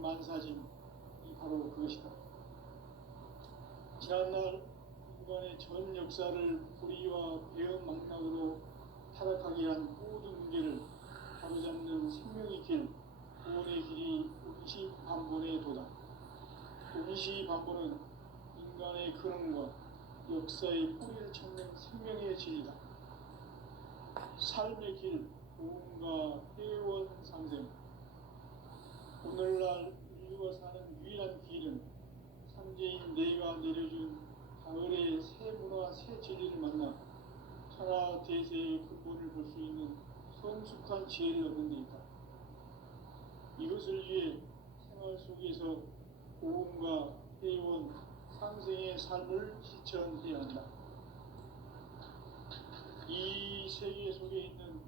만사짐이 바로 그것이다. 지난날 인간의 전 역사를 불의와 배은망락으로 타락하게 한 모든 문제를 바로잡는 생명의 길, 구원의 길이 운시반본의 도다. 운시반본은 인간의 근원과 역사의 뿌리를 찾는 생명의 진리다. 삶의 길, 구원과 회원 상생. 오늘날 인류가 사는 유일한 길은 삼재인 내가 내려준 가을의 새 문화, 새 진리를 만나 천하 대세의 근본을 볼 수 있는 성숙한 지혜를 얻는 데 있다. 이것을 위해 생활 속에서 고음과 회원, 상생의 삶을 실천해야 한다. 이 세계 속에 있는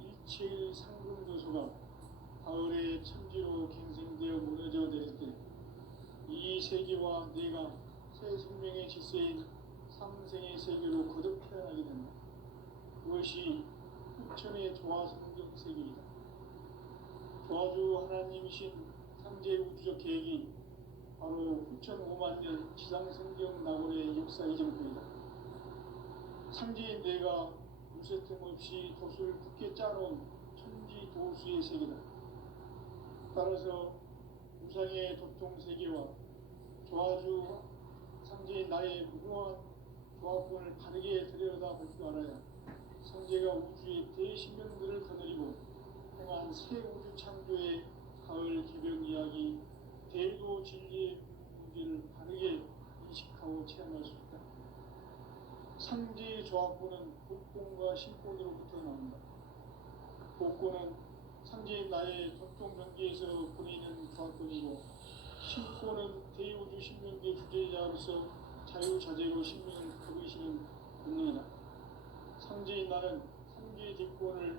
일체의 상금도서가 가을의 천지로 갱생되어 무너져 내릴 때 이 세계와 내가 새 생명의 질서인 상생의 세계로 거듭 태어나게 된다. 그것이 후천의 조화성경 세계이다. 조화주 하나님이신 상제 우주적 계획이 바로 후천 5만 년 지상성경 낙원의 역사 이정표이다. 상제인 내가 물새틈 없이 돛을 굳게 짜놓은 천지 도수의 세계다. 따라서 우상의 도통 세계와 조화주 상제인 나의 무궁한 조화권을 바르게 들여다볼 줄 알아야 성제가 우주의 대신명들을 거느리고 행한 새 우주 창조의 가을 개변 이야기, 대도 진리의 문제를 바르게 인식하고 체험할 수 있다. 상제의 조화권은 복권과 신권으로부터 나온다. 복권은 상제인 나의 전통 경계에서 보내는 조화권이고, 신권은 대우주 신명계 주제자로서 자유자재로 신명을 거두시는 본능이다. 상제인 나는 상제의 뒷권을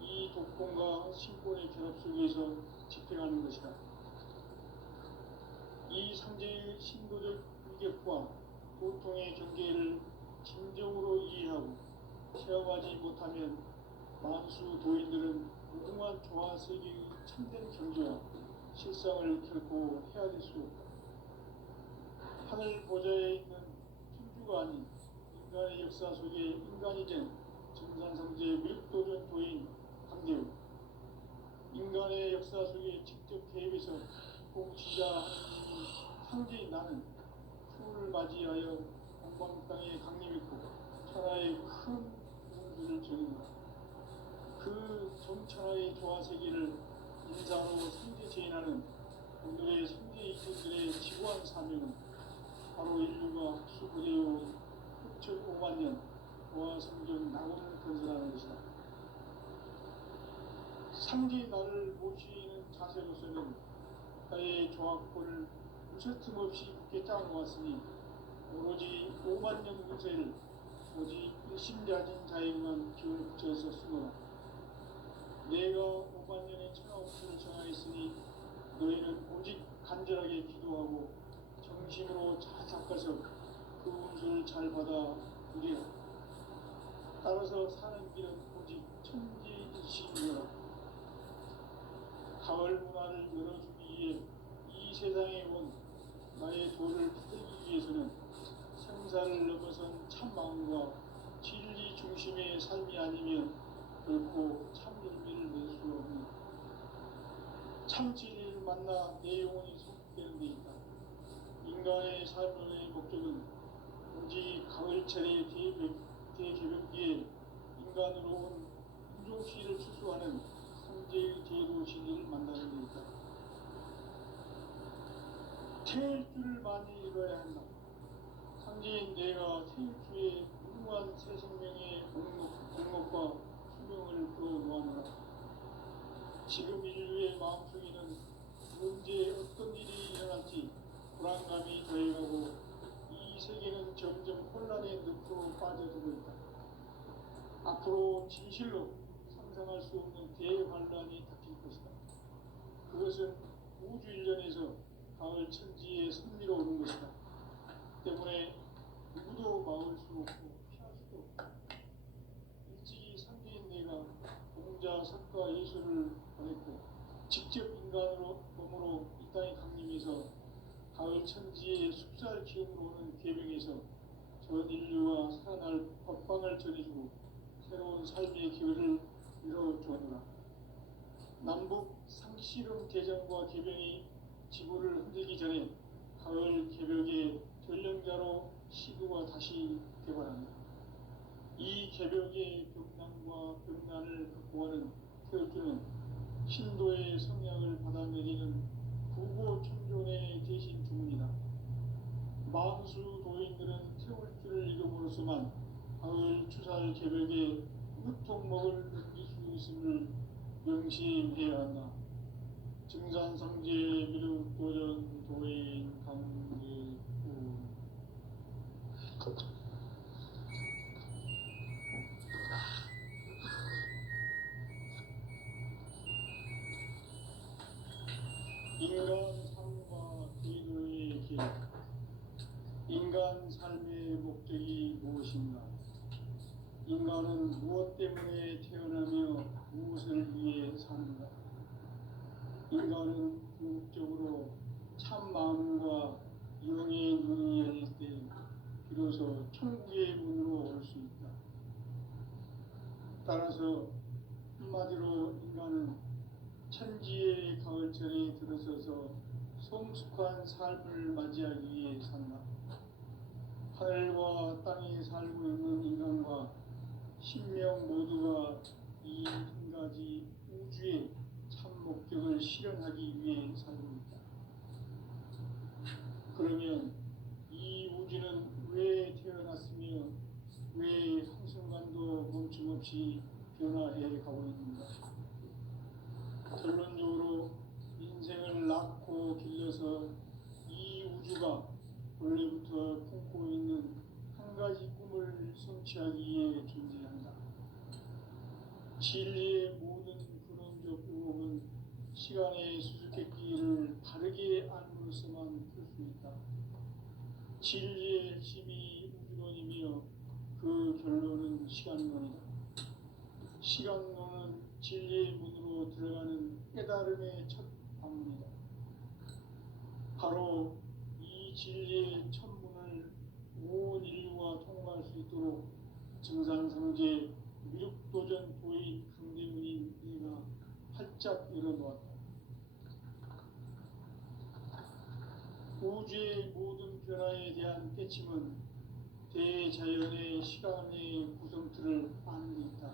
이 독권과 신권의 결합 속에서 집행하는 것이다. 이 상제의 신도적 위격과 고통의 경계를 진정으로 이해하고 체험하지 못하면 만수 도인들은 무궁한 조화 세계의 참된 경지와 실상을 결코 헤아릴 수 없다. 하늘 보좌에 있는 천주가 아닌 인간의 역사 속에 인간이 된 정산성제 밀도전 도인 강대우, 인간의 역사 속에 직접 개입해서 공치자 하나님이 상제인 나는 추후를 맞이하여 동방 땅에 강림했고 천하의 큰 운수를 정인다. 그 정천하의 조화 세계를 인사로 상제 제인하는 오늘의 상제 이분들의 지구한 사명은 바로 인류가 수고되어온 6,5만 년 조화 성경 낙원을 건설하는 것이다. 상제인 나를 모시는 자세로서는 나의 조화권을 무쇠틈 없이 굳게 짜놓았으니 오로지 5만 년 운세를 오직 일심자진 자에게만 기운을 붙여서 쓰노라. 내가 5만 년의 천하 운수를 정하였으니 너희는 오직 간절하게 기도하고 정심으로 잘 닦아서 그 운수를 잘 받아 누리라. 따라서 사는 길은 오직 천지일시이니라. 가을 문화를 열어주기 위해 이 세상에 온 나의 도를 받기 위해서는 생사를 넘어선 참마음과 진리 중심의 삶이 아니면 결코 참 열매를 낼 수 없는 참 진리를 만나 내 영혼이 성숙되는 데 있다. 인간의 삶의 목적은 오직 가을철의 대개변기에 인간으로 온 인종시를 추수하는 상제의 대도 진리를 만나는 데 있다. 태일 줄을 많이 읽어야 한다. 상제인 내가 태일주의 무궁한 새 생명의 공목과 수명을 끌어놓아노라. 지금 인류의 마음속에는 언제 어떤 일이 일어날지 불안감이 더해가고 이 세계는 점점 혼란의 늪으로 빠져들고 있다. 앞으로 진실로 상상할 수 없는 대환란이 닥칠 것이다. 그것은 우주 일련에서 가을 천지의 섭리로 오는 것이다. 때문에 누구도 막을 수 없고 피할 수도 없다. 일찍이 상제인 내가 공자, 석가, 예수를 보냈고 직접 인간으로 몸으로 이 땅에 계명에서 가을 천지의 숲살 기운으로 오는 계명에서 전 인류와 살아날 법방을 전해주고 새로운 삶의 기회를 열어주었노라. 남북 상씨름 대전과 계명이 지구를 흔들기 전에 가을 개벽의 전령자로 시구가 다시 개발합니다. 이 개벽의 벽난과 벽난을 극복하는 태극주는 신도의 성향을 받아내리는 부고천존의 대신 주문이다. 만수 도인들은 태울 줄을 이름으로서만 가을 추살 개벽의 무통목을 넘길 수 있음을 명심해야 한다. 증산상제 미륵도전 도인 강제구 인간 삶과 기도의 길. 인간 삶의 목적이 무엇인가? 인간은 무엇 때문에 태어나며 무엇을 위해 사는가? 인간은 궁극적으로 참 마음과 영의 눈이 열릴 때 비로소 천국의 문으로 올 수 있다. 따라서 한마디로 인간은 천지의 가을철에 들어서서 성숙한 삶을 맞이하기 위해 산다. 하늘과 땅에 살고 있는 인간과 신명 모두가 이 한 가지 우주의 참 목적을 실현하기 위해 살고 있다. 그러면 이 우주는 왜 태어났으며 왜 한순간도 멈춤없이 변화해 가고 있는가? 결론적으로 인생을 낳고 길러서 이 우주가 원래부터 품고 있는 한 가지 꿈을 성취하기 위해 존재한다. 진리의 모든 근원적 의혹은 시간의 수수께끼를 바르게 알므로서만 풀 수 있다. 진리의 핵심이 우주론이며 그 결론은 시간론이다. 시간론은 진리의 문으로 들어가는 깨달음의 첫 방문이다. 바로 이 진리의 첫 문을 온 인류가 통과할 수 있도록 증산상제 미륵도전 도인 강대문인 내가 활짝 열어놓았다. 우주의 모든 변화에 대한 깨침은 대자연의 시간의 구성틀을 아는 데 있다.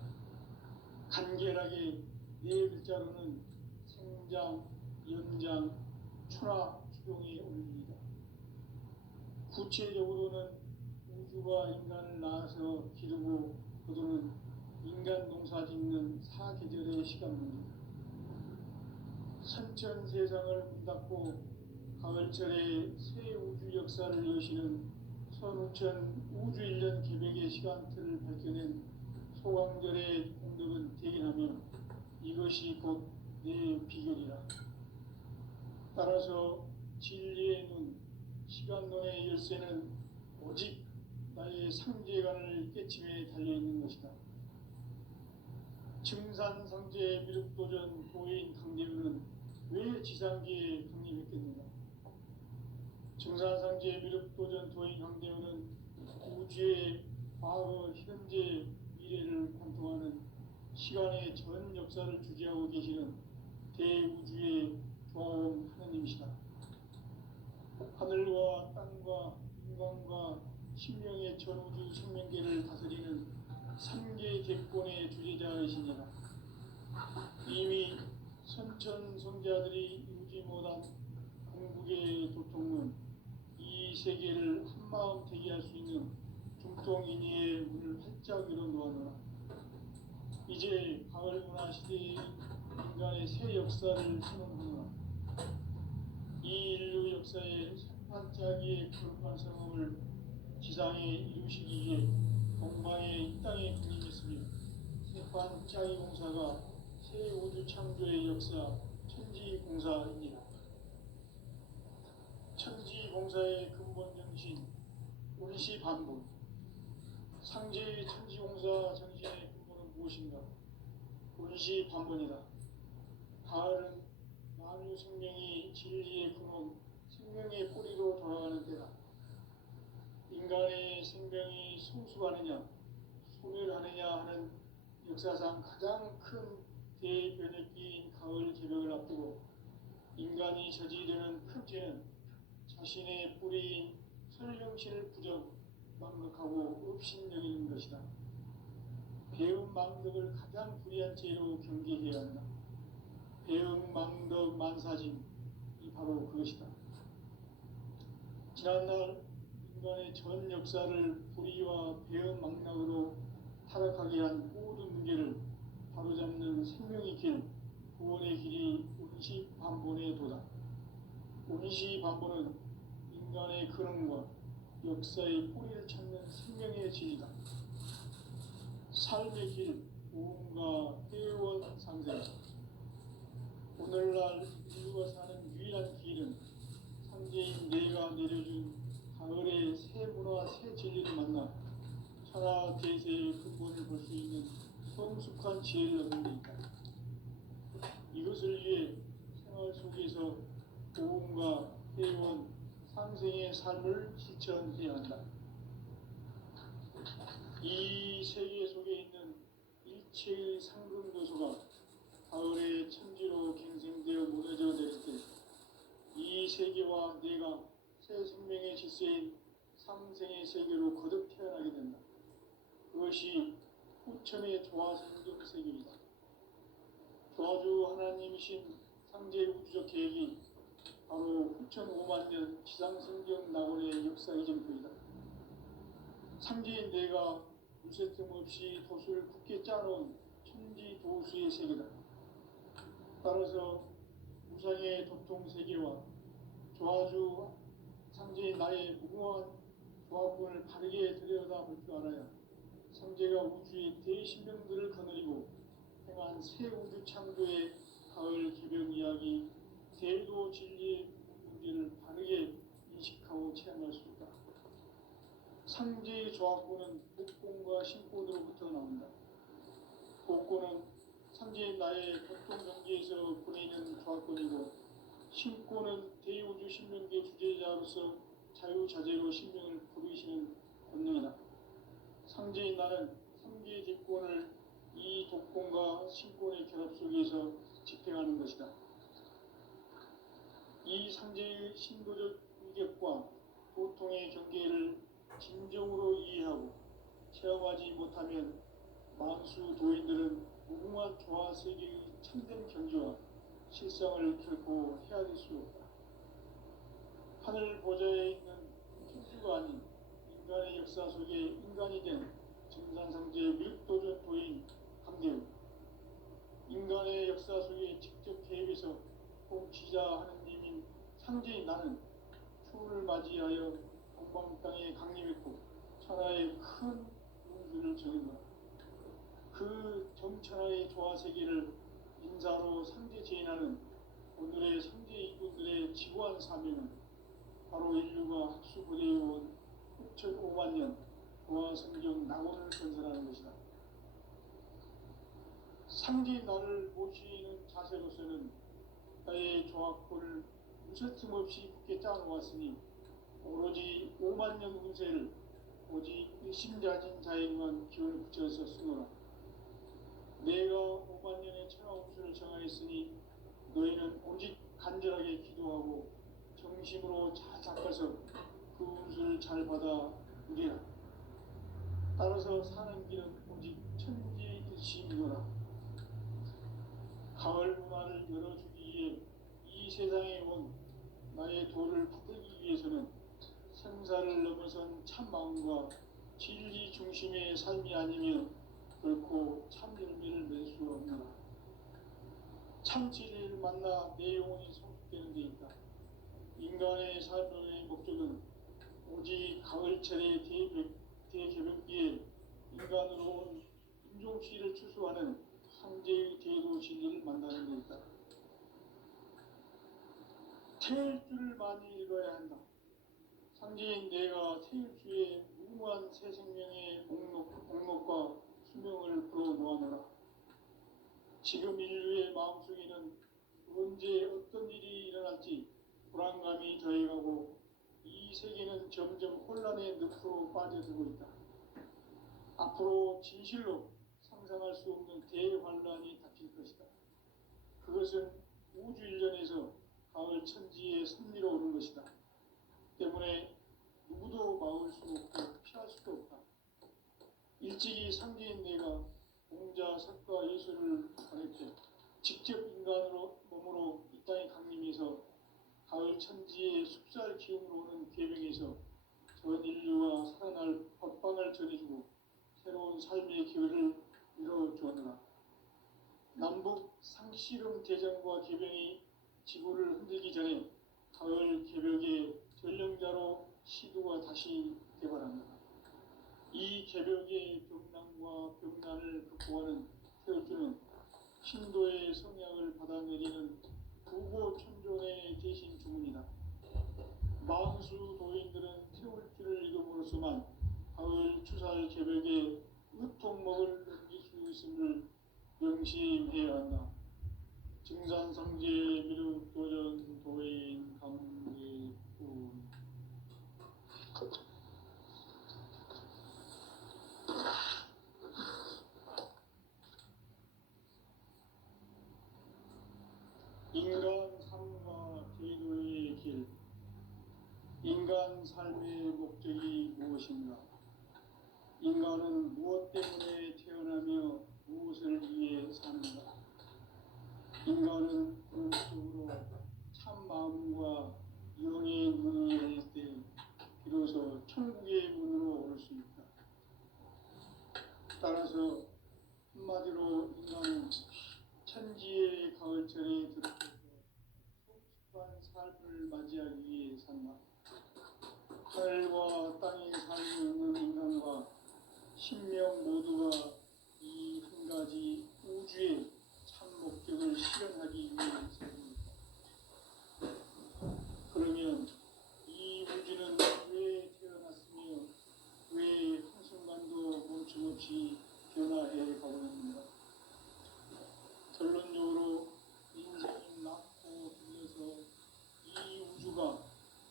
간결하게 네 글자로는 생장, 연장, 추락, 추동의 원리이다. 구체적으로는 우주가 인간을 낳아서 기르고 거두는 인간 농사 짓는 사계절의 시간문이다. 선천 세상을 문 닫고 가을철에 새 우주 역사를 여시는 선우천 우주 1년 개벽의 시간틀을 밝혀낸 소강절의 공덕은 대견하며 이것이 곧 내 비결이라. 따라서 진리의 눈, 시간론의 열쇠는 오직 나의 상제관을 깨침에 달려있는 것이다. 증산상제 미륵도전 도인 강대문은 왜 지상계에 강림했겠는가? 증산상제 미륵도전 도인 강대문은 우주의 과거, 현재, 미래를 관통하는 시간의 전 역사를 주재하고 계시는 대우주의 조화원 하나님이시다. 하늘과 땅과 인간과 신명의 전우주 생명계를 다스리는 삼계 객권의 주재자이시니라. 이미 선천성자들이 이루지 못한 궁극의 도통은 이 세계를 한마음 되게 할 수 있는 중통인의의 문을 활짝 열어놓았노라. 이제 가을 문화 시대의 인간의 새 역사를 선언하노라. 이 인류 역사의 산판짜기의 거룩한 성험을 지상에 이루시기 위해 동방의 이 땅에 군림했으며 새판짜기 공사가 새 우주 창조의 역사 천지공사입니다. 천지공사의 근본 정신 운시반복. 상제의 천지공사 정신의 근본은 무엇인가? 운시반복이다. 가을은 만유 생명이 진리의 근원 생명의 뿌리로 돌아가는 때다. 인간의 생명이 성숙하느냐 소멸하느냐 하는 역사상 가장 큰 대변혁기인 가을 개벽을 앞두고 인간이 저지르는 큰 죄는 자신의 뿌리인 설령신을 망각하고 업신여기는 것이다. 배은망덕을 가장 불의한 죄로 경계해야 한다. 배은망덕 만사짐이 바로 그것이다. 지난날 인간의 전 역사를 불의와 배은망락으로 타락하게 한 모든 문제를 바로잡는 생명의 길, 구원의 길이 운시반본의 도다. 운시반본은 인간의 근원과 역사의 뿌리를 찾는 생명의 진리다. 삶의 길, 우음과 회원 상생. 오늘날 인류가 사는 유일한 길은 상제인 내가 내려준 가을의 새 문화, 새 진리를 만나 천하 대세의 근본을 볼 수 있는 성숙한 지혜를 얻는 데 있다. 이것을 위해 생활 속에서 우음과 회원 상생의 삶을 실천해야 한다. 이 세계 속에 있는 일체의 상근교소가 가을의 천지로 갱생되어 무너져 내릴 때 이 세계와 내가 새 생명의 질서인 상생의 세계로 거듭 태어나게 된다. 그것이 후천의 조화성경 세계이다. 조화주 하나님이신 상제 우주적 계획이 바로 후천 5만 년 지상성경 낙원의 역사 이전표이다. 상제인 내가 무쇠틈 없이 돛을 굳게 짜놓은 천지 도수의 세계다. 따라서 우상의 도통 세계와 조화주 상제인 나의 무궁한 조화권을 바르게 들여다볼 줄 알아야 상제가 우주의 대신명들을 거느리고 행한 새 우주 창조의 가을 개벽 이야기 대도 진리의 문제를 바르게 인식하고 체험할 수 있다. 상제의 조화권은 복권과 신권으로부터 나온다. 복권은 상제인 나의 고통경계에서 보내는 조화권이고 신권은 대우주 신명계 주제자로서 자유자재로 신명을 부르시는 권능이다. 상제인 나는 3개의 대권을 이 독권과 신권의 결합 속에서 집행하는 것이다. 이 상제의 신도적 위격과 고통의 경계를 진정으로 이해하고 체험하지 못하면 만수 도인들은 무궁한 조화세계의 참된 경지와 실상을 결코 헤아릴 수 없다. 하늘 보좌에 있는 천주가 아닌 인간의 역사 속에 인간이 된 정산상제 밀도전 도인 강대우, 인간의 역사 속에 직접 개입해서 통치자 하느님인 상제인 나는 추운을 맞이하여 동방 땅에 강림했고 천하의 큰 운수를 정한 거다. 그 정천하의 조화세계를 인사로 상제 제인하는 오늘의 상제 이군들의 지구한 사명은 바로 인류가 학수부대해온 6,5만 년 조화성경 낙원을 건설하는 것이다. 상제인 나를 모시는 자세로서는 나의 조화권을 무쇠틈 없이 굳게 짜놓았으니 오로지 5만 년 운세를 오직 일심자진 자에게만 기운을 붙여서 쓰노라. 내가 5만 년의 천하 운수를 정하였으니 너희는 오직 간절하게 기도하고 정심으로 잘 닦아서 그 운수를 잘 받아 누리라. 따라서 사는 길은 오직 천지의 뜻이니라. 가을 문화를 열어주기 위해 이 세상에 온 나의 도를 받들기 위해서는 생사를 넘어선 참 마음과 진리 중심의 삶이 아니면 결코 참 열매를 맺을 수 없노라. 참 진리를 만나 내 영혼이 성숙되는 데 있다. 인간의 삶의 목적은 오직 가을철의 대개벽기에 인간으로 온 인종시를 추수하는 상제의 대도 진리를 만나는 데 있다. 태일주를 많이 읽어야 한다. 상제인 내가 태일주의 무궁한 새 생명의 목록과 수명을 풀어놓아노라. 지금 인류의 마음속에는 언제 어떤 일이 일어날지 불안감이 불안함이 더해가고 이 세계는 점점 혼란의 늪으로 빠져들고 있다. 앞으로 진실로 상상할 수 없는 대환란이 닥칠 것이다. 그것은 우주 일련에서 가을 천지의 섭리로 오는 것이다. 때문에 누구도 막을 수 없고 피할 수도 없다. 일찍이 상제인 내가 공자, 석가, 예술을 가르쳐 직접 인간으로 몸으로 이 땅에 강림해서 가을 천지의 숲살 기운으로 오는 계명에서 전 인류와 살아날 법방을 전해주고 새로운 삶의 기회를 이뤄주었노라. 남북 상씨름 대전과 계병이 지구를 흔들기 전에 가을 개벽의 전령자로 시도가 다시 개발합니다. 이 개벽의 병난과 병난을 극복하는 태어주는 신도의 성향을 받아내리는 부고천존의 대신 주문이다. 망수 도인들은 태울주를 읽음으로써만 가을 추살 개벽의 으통목을 넘길 수 있음을 명심해야 한다. 증산상제 미륵 도전 도인 강대군. 인간 삶과 제도의 길. 인간 삶의 목적이 무엇인가? 인간은 무엇 때문에 태어나며 무엇을 위해 사는가? 인간은 본능적으로 참 마음과 영의 눈을 열 때 비로소 천국의 문으로 올 수 있다. 따라서 한마디로 인간은 천지의 가을철에 들어서서 성숙한 삶을 맞이하기 위해 산다. 하늘과 땅에 살고 있는 인간과 신명 모두가 이 한 가지 우주의 참 목적을 실현하기 위해 살고 있다. 그러면 이 우주는 왜 태어났으며 왜 한순간도 멈춤없이 변화해 가고 있는가? 결론적으로 인생이 낳고 들려서 이 우주가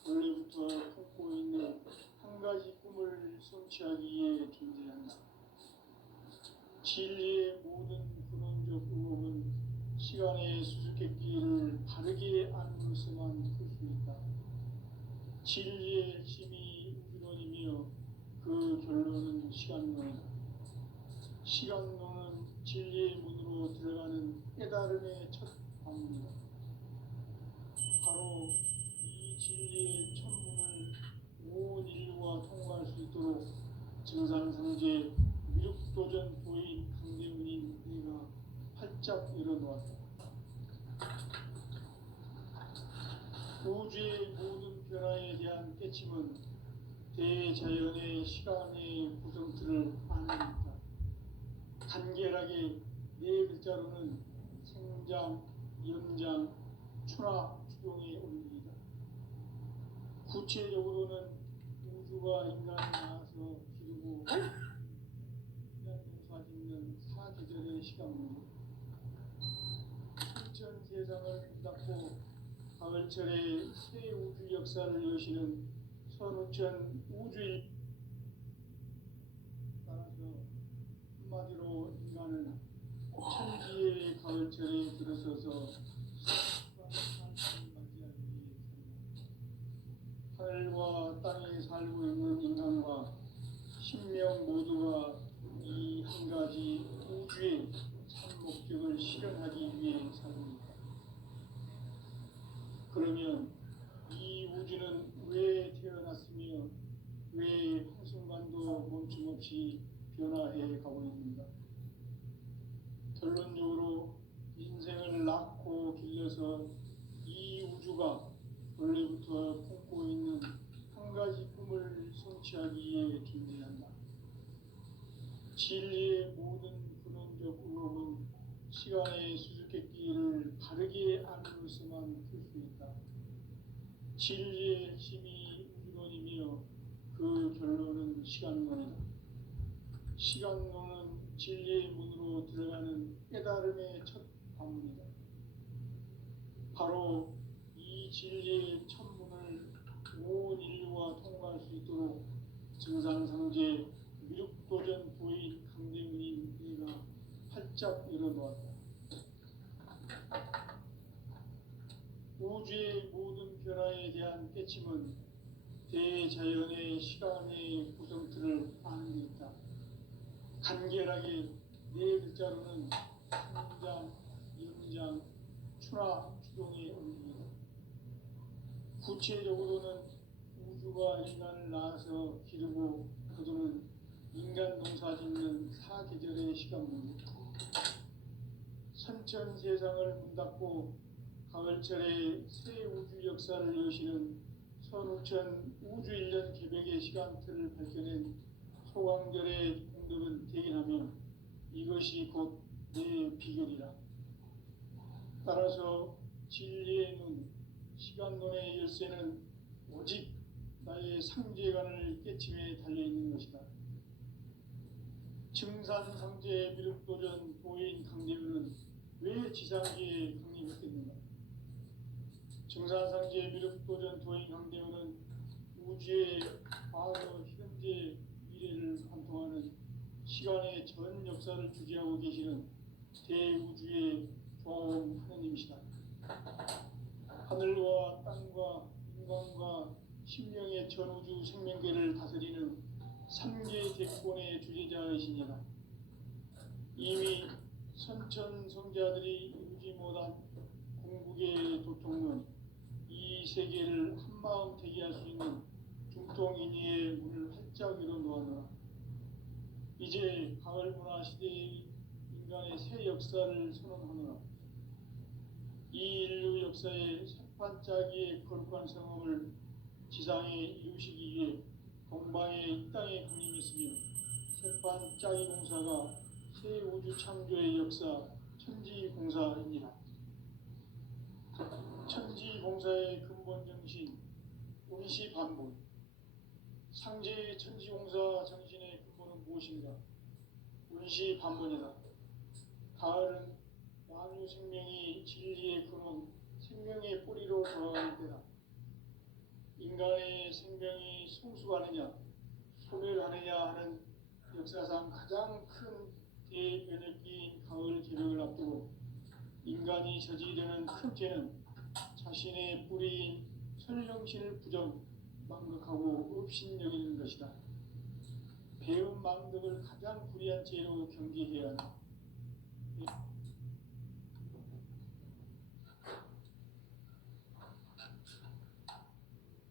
원래부터 품고 있는 한 가지 꿈을 성취하기 위해 존재한다. 진리의 모든 근원적 의혹은 시간의 수수께끼를 바르게 안으로서만 풀 수 있다. 진리의 핵심이 우주론이며 그 결론은 시간론이다. 시간론은 진리의 문으로 들어가는 깨달음의 첫 관문이다. 바로 이 진리의 천문을 온 인류가 통과할 수 있도록 증산상제 미륵도전 도인 강대문인 내가 활짝 열어놓았다. 우주의 모든 변화에 대한 깨침은 대자연의 시간의 구성틀을 아닙니다. 간결하게 네 글자로는 생장, 연장, 추나 추동의 원리이다. 구체적으로는 우주가 인간을 낳아서 기르고 농사짓는 사계절의 시간문이다. 천천 세상을 닫고 가을철에 새 우주 역사를 여시는 선우천 우주일. 따라서 한마디로 인간은 천지의 가을철에 들어서서 성숙한 삶을 맞이하기 위해 산다. 하늘과 땅에 살고 있는 인간과 신명 모두가 이 한 가지 우주의 참 목적을 실현하기 위해 살고 있다. 그러면 이 우주는 왜 태어났으며 왜 한순간도 멈춤없이 변화해 가고 있는가? 결론적으로 인생을 낳고 길러서 이 우주가 원래부터 품고 있는 한 가지 꿈을 성취하기 위해 존재한다. 진리의 모든 근원적 의혹은 시간의 수수께끼를 바르게 안으로서만 풀 수 있다. 진리의 핵심이 우주론이며 그 결론은 시간론이다. 시간론은 진리의 문으로 들어가는 깨달음의 첫 관문이다. 바로 이 진리의 천문을 마음과 통과할 수 있도록 증산상제 미륵도전 도인 강대문인 내가 활짝 열어놓았다. 우주의 모든 변화에 대한 깨침은 대자연의 시간의 구성틀을 아는 데 있다. 간결하게 네 글자로는 성장, 연장, 추나 추동의 의미이다. 구체적으로는 우주가 인간을 낳아서 기르고 거두는 인간 농사 짓는 사계절의 시간문이다. 선천 세상을 문 닫고 가을철에 새 우주 역사를 여시는 선우천 우주 1년 개벽의 시간틀을 밝혀낸 소강절의 공덕은 대견하며 이것이 곧 내 비결이라. 따라서 진리의 눈, 시간론의 열쇠는 오직 나의 상제관을 깨침에 달려있는 것이다. 증산상제 미륵도전 도인 강대문은 왜 지상계에 강림했겠는가? 증산상제 미륵도전 도인 강대문은 우주의 과거, 현재, 미래를 관통하는 시간의 전 역사를 주재하고 계시는 대우주의 조화원 하느님이시다. 하늘과 땅과 인간과 신명의 전우주 생명계를 다스리는 삼계 대권의 주재자이시니라. 이미 선천성자들이 이루지 못한 궁극의 도통은 이 세계를 한마음 되게 할 수 있는 중통인의의 문을 활짝 열어놓았노라. 이제 가을 문화 시대의 인간의 새 역사를 선언하노라. 이 인류 역사의 새판짜기의 거룩한 성험을 지상에 이루시기 위해 동방의 이 땅에 군림했으며 새판짜기 공사가 새 우주 창조의 역사 천지공사입니다. 천지공사의 근본 정신 운시반본. 상제의 천지공사 정신의 근본은 무엇인가? 운시반본이다. 가을은 만유 생명이 진리의 근원, 생명의 뿌리로 돌아갈 때다. 인간의 생명이 성숙하느냐, 소멸하느냐 하는 역사상 가장 큰 대변혁기인 가을 개벽을 앞두고 인간이 저지르는 큰 죄는 자신의 뿌리인 설령신을 부정, 망극하고 업신여기는 것이다. 배운 망덕을 가장 불의한 죄로 경계해야 한다.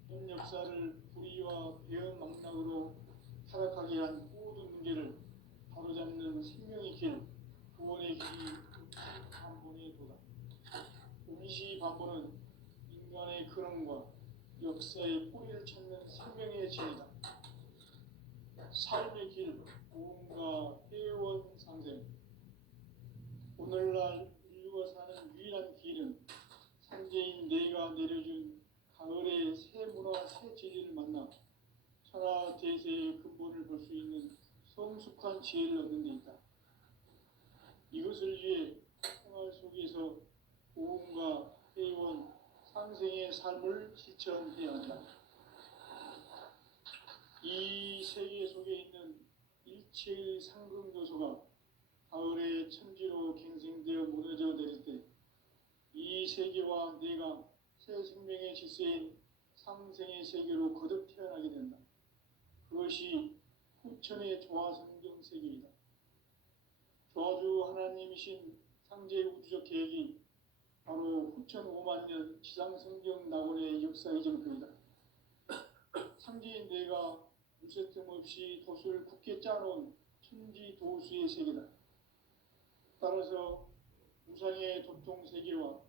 현 역사를 불의와 배은 망락으로 타락하게 한 모든 문제를 바로잡는 생명의 길, 구원의 길이 반본의 도다. 운시반본은 인간의 근원과 역사의 뿌리를 찾는 생명의 진이다. 삶의 길, 모험과 회원 상생. 오늘날 인류가 사는 유일한 길은 상제인 내가 내려준 가을의 새 문화, 새 진리를 만나 천하 대세의 근본을 볼 수 있는 성숙한 지혜를 얻는 데 있다. 이것을 위해 생활 속에서 모험과 회원, 상생의 삶을 실천해야 한다. 이 세계 속에 있는 일체의 상금 요소가 가을의 천지로 갱생되어 무너져 내릴 때 이 세계와 내가 새 생명의 질서인 상생의 세계로 거듭 태어나게 된다. 그것이 후천의 조화성경 세계이다. 조화주 하나님이신 상제 우주적 계획이 바로 후천 5만 년 지상성경 낙원의 역사 이정표이다. 상제인 내가 무쇠틈 없이 돛을 굳게 짜놓은 천지 도수의 세계다. 따라서 우상의 도통 세계와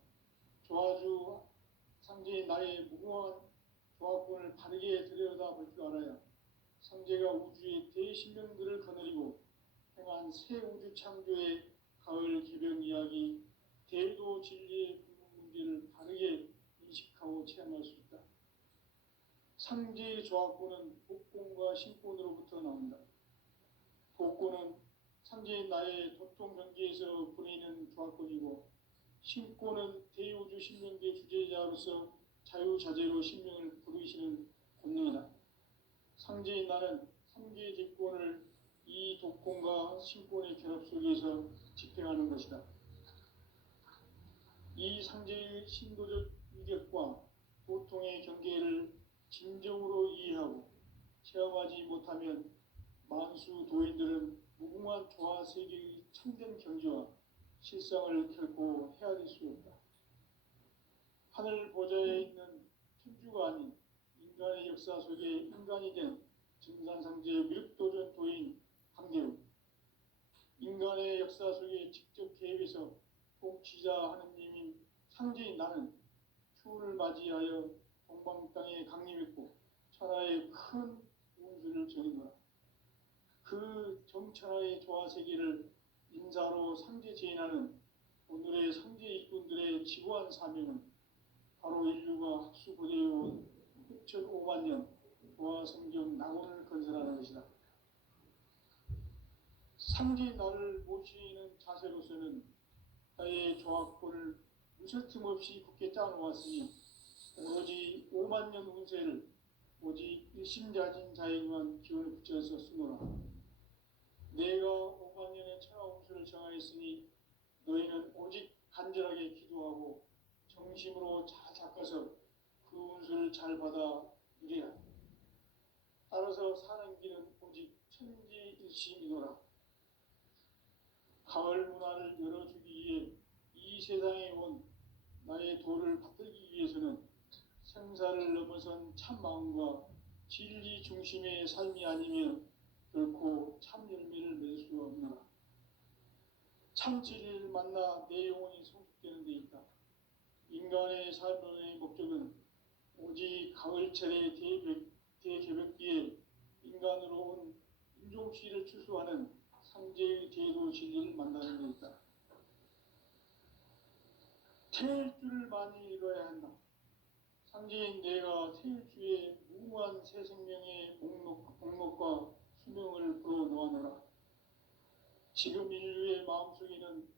조화주 상제인 나의 무궁한 조화권을 바르게 들여다볼 줄 알아야 상제가 우주의 대신명들을 거느리고 행한 새 우주 창조의 가을 개벽 이야기, 대도 진리의 궁극 문제를 바르게 인식하고 체험할 수 있다. 상제의 조화권은 복권과 신권으로부터 나온다. 복권은 상제인 나의 도통 경계에서 보내는 조화권이고, 신권은 대우주 신명계 주제자로서 자유자재로 신명을 부르시는 권능이다. 상제인 나는 3계 집권을 이 독권과 신권의 결합 속에서 집행하는 것이다. 이 상제의 신도적 위력과 고통의 경계를 진정으로 이해하고 체험하지 못하면 만수 도인들은 무궁한 조화 세계의 참된 경지와 실상을 결코 헤아릴 수 없다. 하늘 보좌에 있는 천주가 아닌 인간의 역사 속에 인간이 된 증산상제의 미륵도전 도인 강대우, 인간의 역사 속에 직접 개입해서 통치자 하느님인 상제인 나는 추운을 맞이하여 동방 땅에 강림했고 천하의 큰 운수를 정해노라. 그 정천하의 조화 세계를 인사로 상제 제인하는 오늘의 상제 일꾼들의 지구한 사명은 바로 인류가 학수고대해온 6,500만 년 조화 성경 낙원을 건설하는 것이다. 상제 나를 모시는 자세로서는 나의 조화권을 무설틈 없이 굳게 짜놓았으니 오로지 5만 년 운세를 오직 일심자진 자에게만 기운을 붙여서 쓰노라. 내가 5만 년의 천하 운수를 정하였으니 너희는 오직 간절하게 기도하고 정심으로 잘 닦아서 그 운수를 잘 받아 누려야 한다. 따라서 사는 길은 오직 천지일심이노라. 가을 문화를 열어주기 위해 이 세상에 온 나의 도를 받들기 위해서는 생사를 넘어선 참 마음과 진리 중심의 삶이 아니면 결코 참 열매를 맺을 수 없노라. 참 진리를 만나 내 영혼이 성숙되는 데 있다. 인간의 삶의 목적은 오직 가을철의 대개벽기에 인간으로 온 인종시를 추수하는 상제의 대도 진리를 만나는 데 있다. 태일 줄을 많이 이뤄야 한다. 상제인 내가 태일주의 무궁한 새 생명의 목록과 수명을 불어놓아노라. 지금 인류의 마음속에는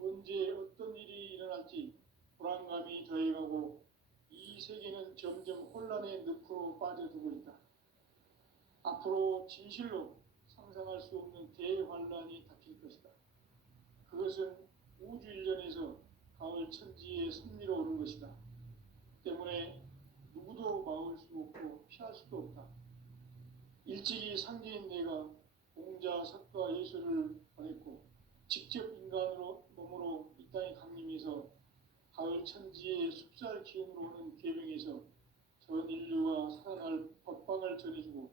언제 어떤 일이 일어날지 불안감이 더해가고 이 세계는 점점 혼란의 늪으로 빠져들고 있다. 앞으로 진실로 상상할 수 없는 대환란이 닥칠 것이다. 그것은 우주 일전에서 가을 천지의 섭리로 오는 것이다. 때문에 누구도 막을 수 없고 피할 수도 없다. 일찍이 상제인 내가 공자, 석가, 예수를 보냈고 직접 인간으로 몸으로 이 땅에 강림해서 가을 천지의 숲살 기운으로 오는 계명에서 전 인류가 살아날 법방을 전해주고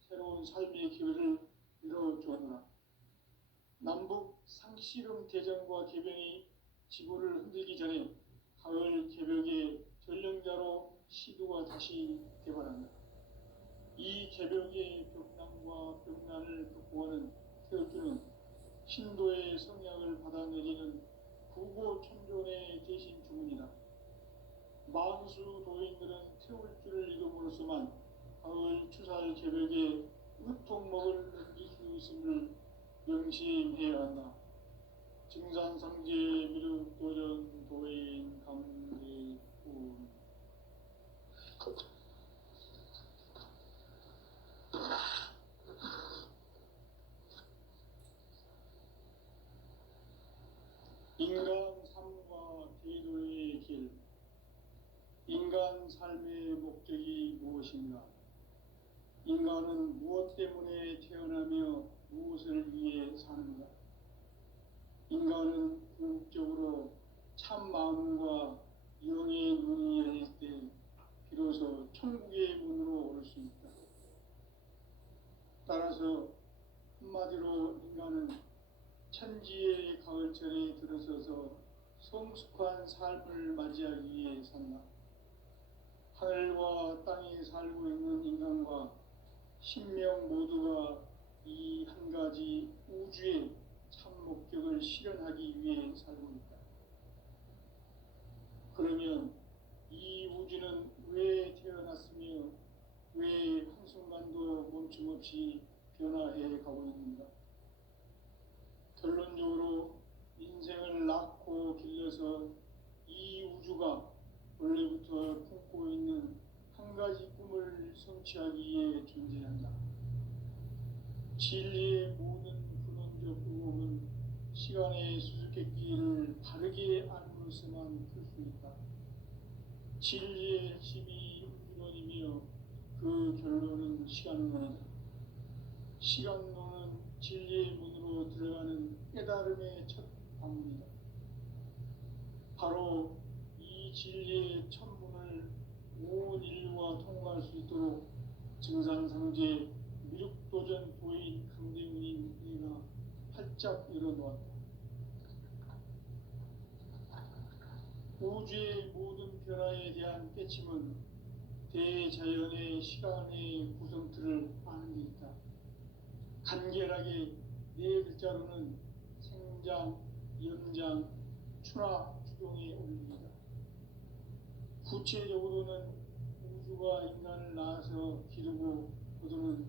새로운 삶의 기회를 열어주었노라. 남북 상씨름 대전과 개병이 지구를 흔들기 전에 가을 개벽의 전령자로 시도가 다시 개발한다. 이 개벽의 벽난과 벽난을 극복하는 태울주는 신도의 성약을 받아내리는 구고천존의 대신 주문이다. 만수 도인들은 태울주를 이름으로서만 가을 추살 개벽에 으통먹을 넘길 수 있음을 명심해야 한다. 증산상제 미륵도전 도인 강대훈. 인간 삶과 대도의 길. 인간 삶의 목적이 무엇인가? 인간은 무엇 때문에 태어나며 무엇을 위해 사는가? 인간은 궁극적으로 참 마음과 영의 눈이 열릴 때 비로소 천국의 문으로 오를 수 있다. 따라서 한마디로 인간은 천지의 가을철에 들어서서 성숙한 삶을 맞이하기 위해 산다. 하늘과 땅에 살고 있는 인간과 신명 모두가 이 한 가지 우주의 참 목적을 실현하기 위해 살고 있다. 그러면 이 우주는 왜 태어났으며 왜 한순간도 멈춤없이 변화해 가고 있는가? 결론적으로 인생을 낳고 길러서 이 우주가 원래부터 품고 있는 한 한 가지 꿈을 성취하기 위해 존재한다. 진리의 모든 근원적 의혹은 시간의 수수께끼를 바르게 알므로서만 풀 수 있다. 진리의 핵심이 우주론이며 그 결론은 시간론이다. 시간론은 진리의 문으로 들어가는 깨달음의 첫 방문이다. 바로 이 진리의 첫 문을 온 인류가 통과할 수 있도록 증산상제 미륵도전 도인 강대문인 내가 활짝 열어놓았다. 우주의 모든 변화에 대한 깨침은 대자연의 시간의 구성틀을 아는 데 있다. 간결하게 네 글자로는 생장, 연장, 추나 추동의 원리이다. 구체적으로는 우주가 인간을 낳아서 기르고 거두는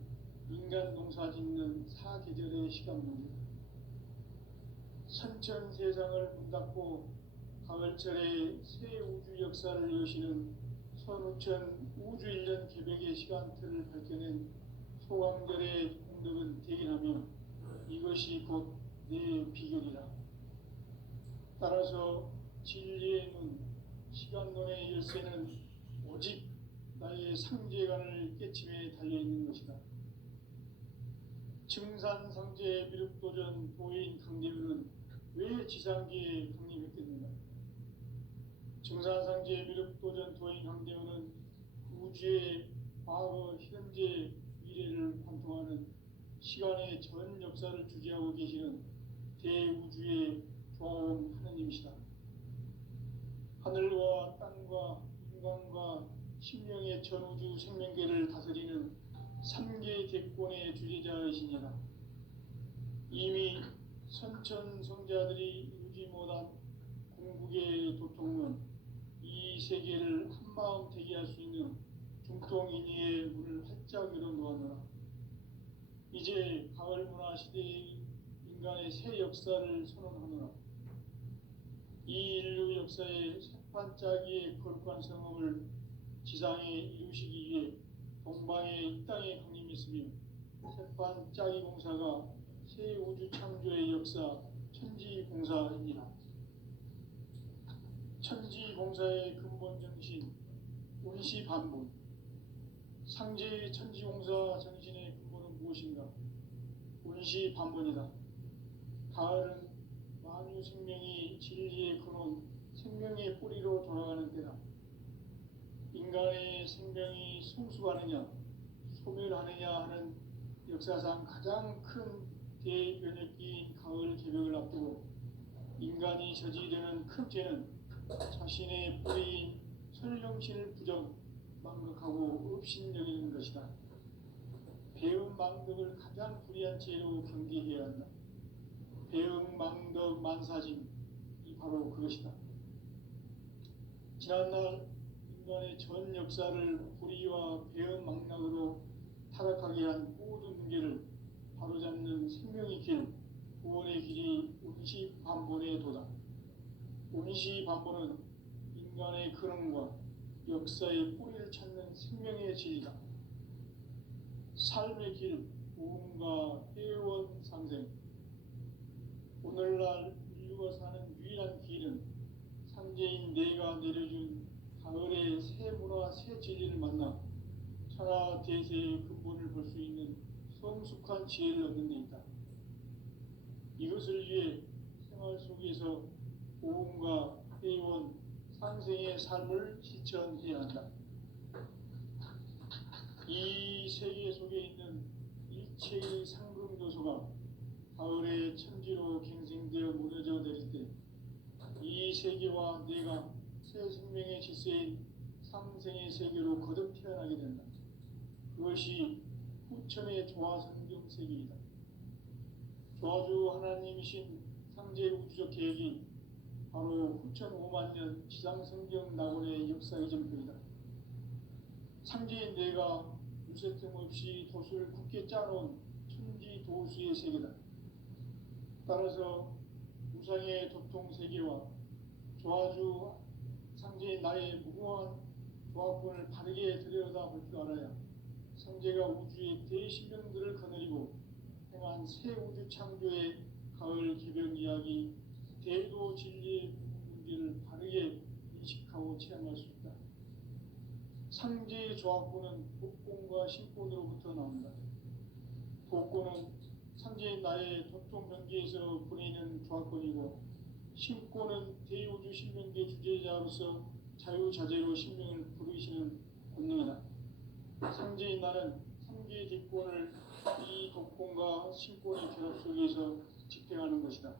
인간 농사 짓는 사계절의 시간문이다. 선천 세상을 문닫고 가을철에 새 우주 역사를 여시는 선우천 우주 1년 개백의 시간틀을 밝혀낸 소강절의 공덕은 대견하며 이것이 곧 내 비결이라. 따라서 진리의 문, 시간론의 열쇠는 오직 나의 상제관을 깨침에 달려있는 것이다. 증산상제 미륵도전 도인 강대문은 왜 지상계에 강림했겠는가? 증산상제 미륵도전 도인 강대문은 우주의 과거, 현재, 미래를 관통하는 시간의 전 역사를 주재하고 계시는 대우주의 조화원 하느님이시다. 하늘과 땅과 인간과 심령의 전우주 생명계를 다스리는 3계 대권의 주재자이시니라. 이미 선천성자들이 이루지 못한 궁극의 도통은 이 세계를 한마음 되게 할 수 있는 중통인의의 문을 활짝 열어놓았노라. 이제 가을 문화 시대의 인간의 새 역사를 선언하노라. 이 인류 역사의 새반짝이의 거룩한 성험을 지상에 이루시기 위해 동방의 이 땅에 강림했으며 새반짝이 공사가 새 우주 창조의 역사 천지공사이니라. 천지공사의 근본 정신 운시반본. 상제의 천지공사 정신의 근본은 무엇인가? 운시반본이다. 가을은 만유 생명이 진리의 근원, 생명의 뿌리로 돌아가는 때다. 인간의 생명이 성숙하느냐, 소멸하느냐 하는 역사상 가장 큰 대변혁기인 가을 개벽을 앞두고 인간이 저지르는 큰 죄는 자신의 뿌리인 설령신을 부정, 망각하고 업신여기는 것이다. 배음 망덕을 가장 불의한 죄로 경계해야 한다. 배음 망덕 만사짐이 바로 그것이다. 지난날 인간의 전 역사를 불의와 배음 망락으로 타락하게 한 모든 문제를 바로잡는 생명의 길, 구원의 길이 운시반본의 도다. 운시반본은 인간의 근원과 역사의 뿌리를 찾는 생명의 진리다. 삶의 길, 우음과 회원 상생. 오늘날 인류가 사는 유일한 길은 상제인 내가 내려준 가을의 새 문화, 새 진리를 만나 천하 대세의 근본을 볼 수 있는 성숙한 지혜를 얻는 데 있다. 이것을 위해 생활 속에서 우음과 회원, 상생의 삶을 실천해야 한다. 이 세계 속에 있는 일체의 상금도소가 가을의 천지로 갱생되어 무너져 내릴 때 이 세계와 내가 새 생명의 질서인 상생의 세계로 거듭 태어나게 된다. 그것이 후천의 조화성경 세계이다. 조화주 하나님이신 상제 우주적 계획이 바로 후천 5만 년 지상성경 낙원의 역사의 전표이다. 상제인 내가 물새틈 없이 도수를 굳게 짜놓은 천지 도수의 세계다. 따라서 우상의 도통 세계와 조화주 상제인 나의 무궁한 조합권을 바르게 들여다볼 줄 알아야 성제가 우주의 대신령들을 거느리고 행한 새 우주 창조의 가을 개벽 이야기, 대도 진리의 문제를 바르게 인식하고 체험할 수 있다. 상제의 조합권은 복권과 신권으로부터 나온다. 복권은 상제의 나의 도통 경계에서 보내는 조합권이고, 신권은 대우주 신명계 주제자로서 자유자재로 신명을 부르시는 권능이다. 상제의 나는 상제의 뒷권을 이 독권과 신권의 결합 속에서 집행하는 것이다.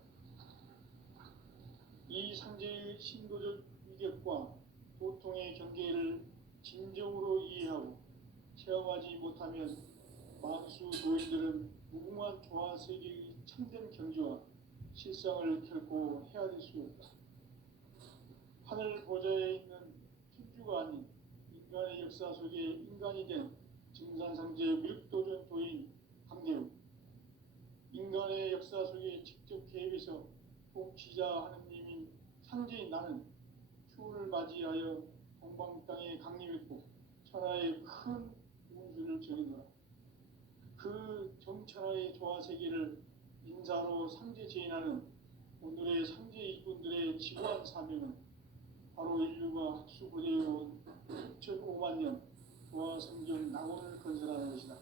이 상제의 신도적 위격과 보통의 경계를 진정으로 이해하고 체험하지 못하면 만수 도인들은 무궁한 조화 세계의 참된 경지와 실상을 결코 헤아릴 수 없다. 하늘 보좌에 있는 천주가 아닌 인간의 역사 속에 인간이 된 증산상제 묘도전 도인 강대우, 인간의 역사 속에 직접 개입해서 통치자 하느님인 상제인 나는 추운을 맞이하여 동방 땅에 강림했고 천하의 큰 운수를 정해놓아 그 정천하의 조화 세계를 인사로 상제 제인하는 오늘의 상제 이군들의 지구한 사명은 바로 인류가 학수고대해온 6,500만 년 조화 성경 낙원을 건설하는 것이다.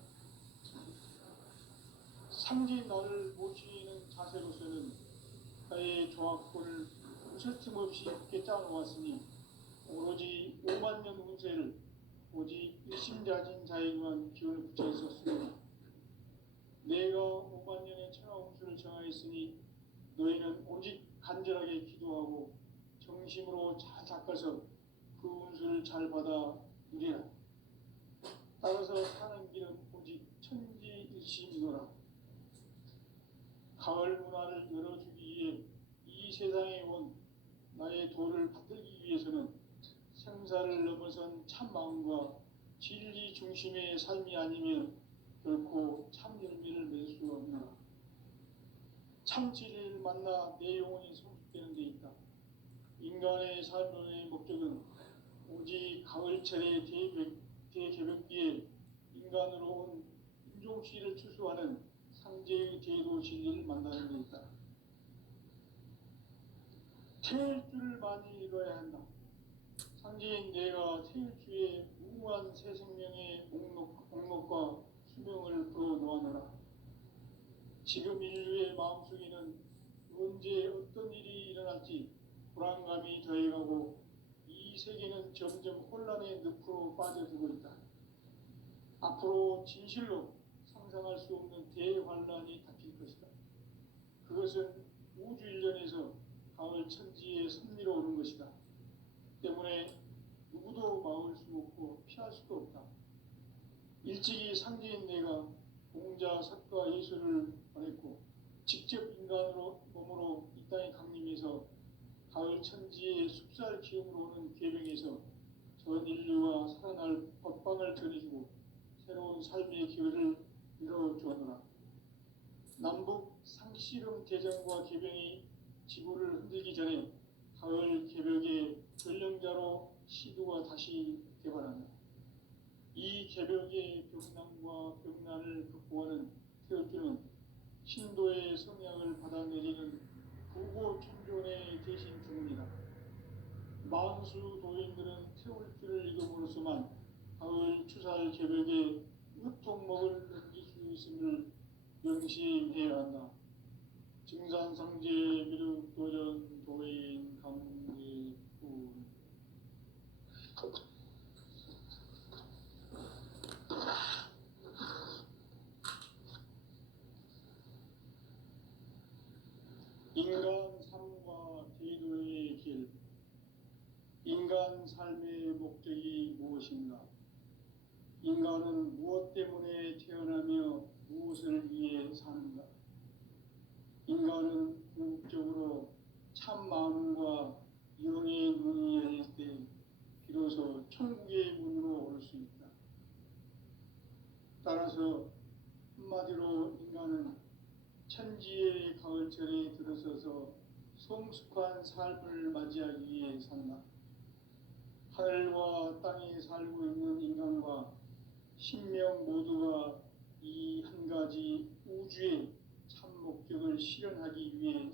상제인 나를 모시는 자세로서는 나의 조합권을 무슨 틈없이 함께 짜놓았으니 오로지 5만 년 운세를 오직 일심자진 자에게만 기운을 붙여 있었습니다. 내가 5만 년의 천하 운수를 정하였으니 너희는 오직 간절하게 기도하고 정심으로 잘 닦아서 그 운수를 잘 받아 누리라. 따라서 사는 길은 오직 천지일심이노라. 가을 문화를 열어주기 위해 이 세상에 온 나의 도를 받들기 위해서는 생사를 넘어선 참 마음과 진리 중심의 삶이 아니면 결코 참 열매를 맺을 수 없노라. 참 진리를 만나 내 영혼이 성숙되는 데 있다. 인간의 삶의 목적은 오직 가을철의 대개벽기에 인간으로 온 인종씨를 추수하는 상제의 대도 진리를 만나는 데 있다. 태일주를 많이 읽어야 한다. 상제인 내가 태일주의 무궁한 새 생명의 목록과 수명을 풀어놓아노라. 지금 인류의 마음속에는 언제 어떤 일이 일어날지 불안감이 더해가고 이 세계는 점점 혼란의 늪으로 빠져들고 있다. 앞으로 진실로 상상할 수 없는 대환란이 닥칠 것이다. 그것은 우주 일련에서 가을 천지의 섭리로 오는 것이다. 때문에 누구도 막을 수 없고 피할 수도 없다. 일찍이 상제인 내가 공자, 석가, 예수를 보냈고 직접 인간으로 몸으로 이 땅에 강림해서 가을 천지의 숲살 기운으로 오는 계명에서 전 인류와 살아날 법방을 전해주고 새로운 삶의 기회를 열어주었노라. 남북 상씨름 대전과 개병이 지구를 흔들기 전에 가을 개벽의 전령자로 시도가 다시 개발한다. 이 개벽의 병난과 병난을 극복하는 태울주는 신도의 성향을 받아내리는 부고 천존의 대신 주문이다. 만수 도인들은 태울주를 읽음으로써만 가을 추살 개벽의 으통목을 넘길 수 있음을 명심해야 한다. 증산상제 미륵도전 도인 강리군 인간 삶과 대도의 길. 인간 삶의 목적이 무엇인가? 인간은 무엇 때문에 태어나며 무엇을 위해 사는가? 인간은 궁극적으로 참 마음과 영의 눈이 열릴 때 비로소 천국의 문으로 올 수 있다. 따라서 한마디로 인간은 천지의 가을철에 들어서서 성숙한 삶을 맞이하기 위해 산다. 하늘과 땅의 삶 본격을 실현하기 위해